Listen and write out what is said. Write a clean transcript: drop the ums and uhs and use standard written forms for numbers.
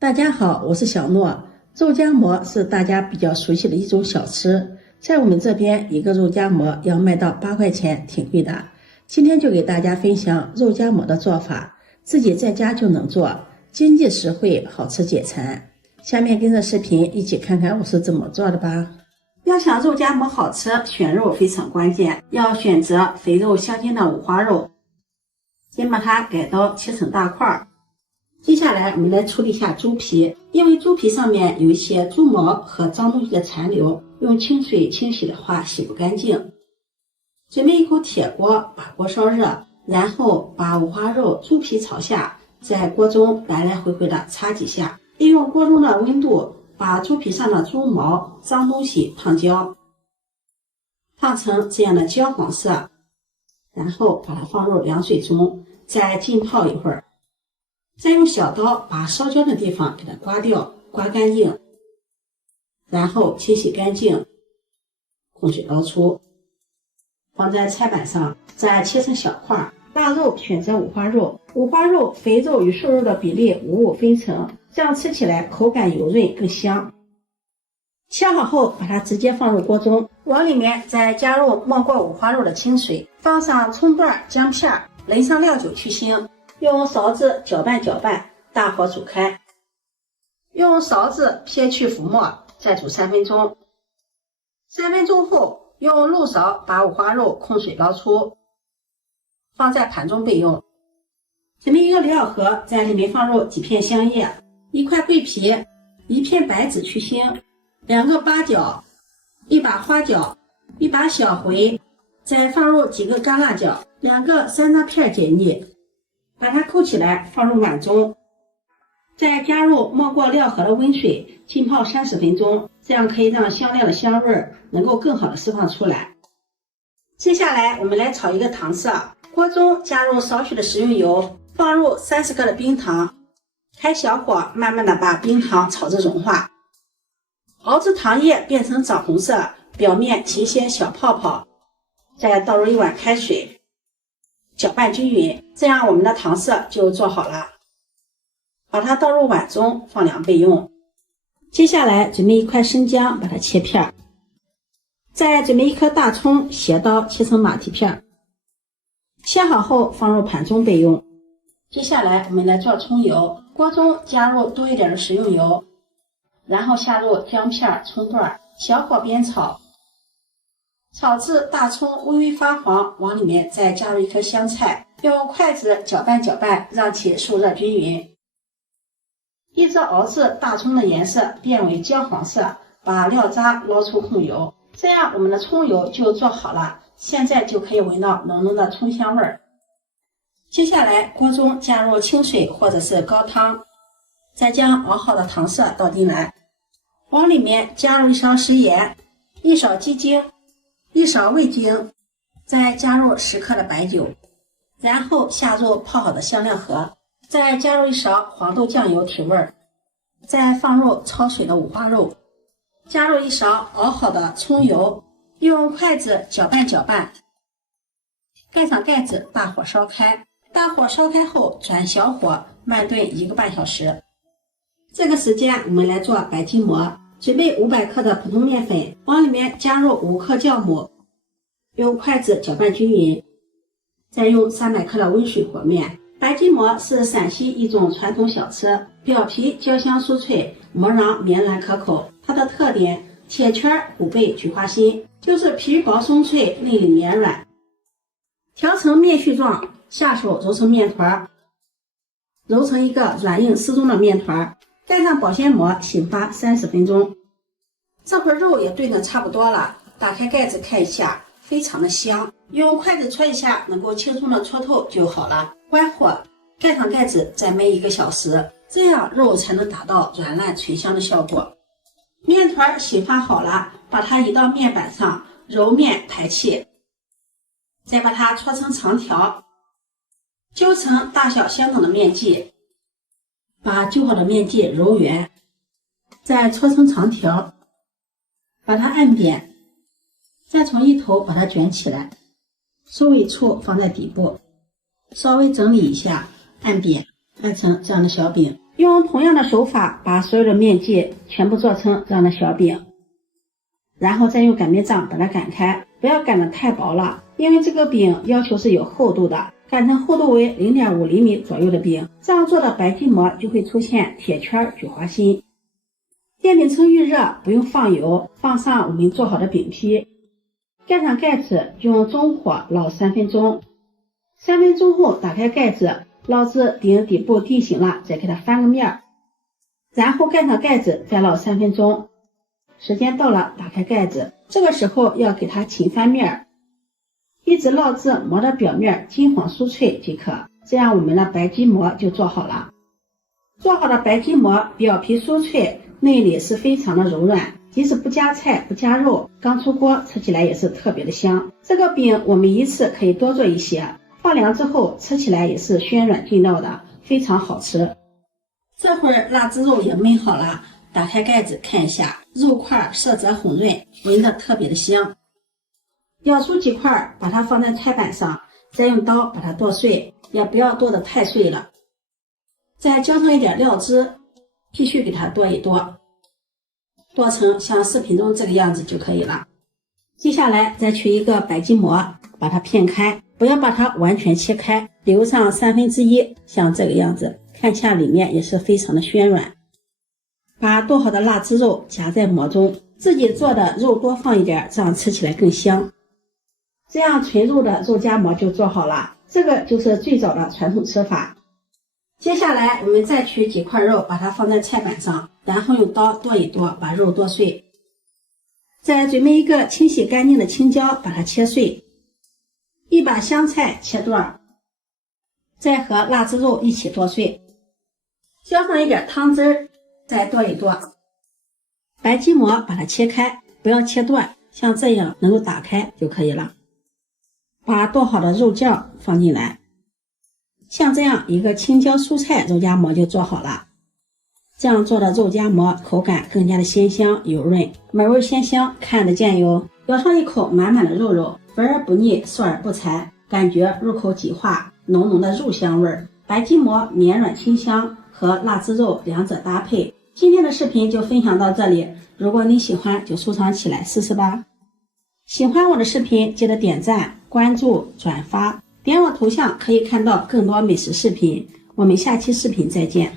大家好，我是小諾。肉夹馍是大家比较熟悉的一種小吃，在我們這邊一個肉夹馍要賣到8塊錢，挺貴的。今天就給大家分享肉夹馍的做法，自己在家就能做，經濟實惠，好吃解饞。下面跟着視頻一起看看我是怎麼做的吧。要想肉夹馍好吃，選肉非常關鍵，要選擇肥肉香筋的五花肉，先把它改刀切成大塊。接下來我們來處理一下豬皮，因為豬皮上面有一些豬毛和髒東西的殘留，用清水清洗的話洗不乾淨。準備一口鐵鍋，把鍋燒熱，然後把五花肉、豬皮炒下，在鍋中來來回回的擦幾下，利用鍋中的溫度把豬皮上的豬毛、髒東西燙焦，燙成這樣的焦黃色，然後把它放入涼水中，再浸泡一會兒。再用小刀把燒焦的地方給它刮掉，刮乾淨，然後清洗乾淨，控水捞出，放在菜板上，再切成小塊。腊肉選擇五花肉，五花肉肥肉與瘦肉的比例55分成，這樣吃起來口感油潤更香。切好後，把它直接放入鍋中，往裡面再加入没過五花肉的清水，放上蔥段、薑片，淋上料酒去腥。用勺子攪拌搅拌，大火煮開。用勺子撇去浮沫，再煮3分鐘。3分鐘後，用漏勺把五花肉控水撈出，放在盤中備用。準備一個料盒，在裡面放入幾片香葉、1塊桂皮、1片白芷去腥、2個八角、1把花椒、1把小茴，再放入幾個乾辣椒、2個山楂片解膩。把它扣起來，放入碗中，再加入没過料盒的溫水，浸泡30分鐘，這樣可以讓香料的香味能夠更好的釋放出來。接下來我們來炒一個糖色，鍋中加入少許的食用油，放入30克的冰糖，開小火慢慢的把冰糖炒至融化，熬至糖液變成棗紅色，表面起一些小泡泡，再倒入1碗開水，攪拌均勻，這樣我們的糖色就做好了。把它倒入碗中，放涼備用。接下來準備1塊生薑，把它切片。再準備1顆大蔥，斜刀切成馬蹄片。切好後放入盤中備用。接下來我們來做蔥油，鍋中加入多一點的食用油，然後下入薑片、蔥段，小火煸炒。炒至大蔥微微發黃，往裡面再加入1顆香菜，用筷子攪拌攪拌，讓其受熱均勻，一直熬至大蔥的顏色變為焦黃色，把料渣撈出控油，這樣我們的蔥油就做好了。現在就可以聞到濃濃的蔥香味兒。接下來鍋中加入清水或者是高湯，再將熬好的糖色倒進來，往裡面加入1勺食鹽、1勺雞精、1勺味精，再加入10克的白酒，然後下入泡好的香料盒，再加入1勺黄豆醬油提味，再放入焯水的五花肉，加入1勺熬好的蔥油，用筷子攪拌攪拌，蓋上蓋子，大火燒開。大火燒開後轉小火慢燉1個半小時。這個時間我們來做白吉馍。準備500克的普通麵粉，往裡面加入5克酵母，用筷子攪拌均勻，再用300克的溫水和面。白吉馍是陝西一種傳統小吃，表皮焦香酥脆，馍瓤綿軟可口。它的特點鐵圈、虎背、菊花心，就是皮薄鬆脆，內裡綿軟。調成面絮狀，下手揉成面團，揉成一個軟硬適中的面團。蓋上保鮮膜，醒發30分鐘。這會兒肉也燉得差不多了，打開蓋子看一下，非常的香。用筷子戳一下，能夠輕鬆的戳透就好了。關火，蓋上蓋子，再燜1個小時，這樣肉才能達到軟爛醇香的效果。面團醒發好了，把它移到面板上，揉面排气，再把它搓成長條，揪成大小相等的面剂。把揪好的面剂揉圆，再搓成長條，把它按扁，再從一頭把它捲起來，收尾處放在底部，稍微整理一下，按扁，拍成這樣的小餅。用同樣的手法把所有的面剂全部做成这樣的小餅，然後再用擀面杖把它擀開，不要擀得太薄了，因為這個餅要求是有厚度的，擀成厚度為 0.5 厘米左右的餅，這樣做的白吉馍就會出現鐵圈捲花心。電餅铛預熱，不用放油，放上我們做好的餅皮，蓋上蓋子，用中火烙3分鐘。3分鐘後打開蓋子，烙至餅底部定型了，再給它翻個面，然後蓋上蓋子，再烙3分鐘。時間到了，打開蓋子，這個時候要給它勤翻面，一直烙至馍的表面金黃酥脆即可。這樣我們的白吉馍就做好了。做好的白吉馍表皮酥脆，內裡是非常的柔軟，即使不加菜不加肉，剛出鍋吃起來也是特別的香。這個餅我們一次可以多做一些，放涼之後吃起來也是暄軟劲道的，非常好吃。這會兒臘汁肉也燜好了，打開蓋子看一下，肉塊色澤紅潤，聞着特別的香。舀出幾塊，把它放在菜板上，再用刀把它剁碎，也不要剁得太碎了。再浇上一點料汁，继續給它剁一剁，剁成像視頻中這個樣子就可以了。接下來再取一個白吉馍，把它片開，不要把它完全切開，留上1/3，像這個樣子，看起來裡面也是非常的暄軟。把剁好的臘汁肉夾在馍中，自己做的肉多放一點，這樣吃起來更香。這樣純肉的肉夹馍就做好了，這個就是最早的傳統吃法。接下來我們再取幾塊肉，把它放在菜板上，然後用刀剁一剁，把肉剁碎。再準備一個清洗乾淨的青椒，把它切碎，一把香菜切段，再和臘汁肉一起剁碎，浇上一點湯汁，再剁一剁。白吉馍把它切開，不要切斷，像這樣能夠打開就可以了。把剁好的肉醬放進來，像這樣一個青椒蔬菜肉夹馍就做好了。這樣做的肉夹馍口感更加的鮮香油潤，美味鮮香，看得見喲。咬上一口滿滿的肉肉，肥而不膩，瘦而不柴，感覺入口即化，濃濃的肉香味兒。白吉馍綿軟清香，和臘汁肉兩者搭配。今天的視頻就分享到這裡，如果你喜歡就收藏起來試試吧。喜歡我的視頻記得點讚、關注、轉發，點我頭像可以看到更多美食視頻。我們下期視頻再見。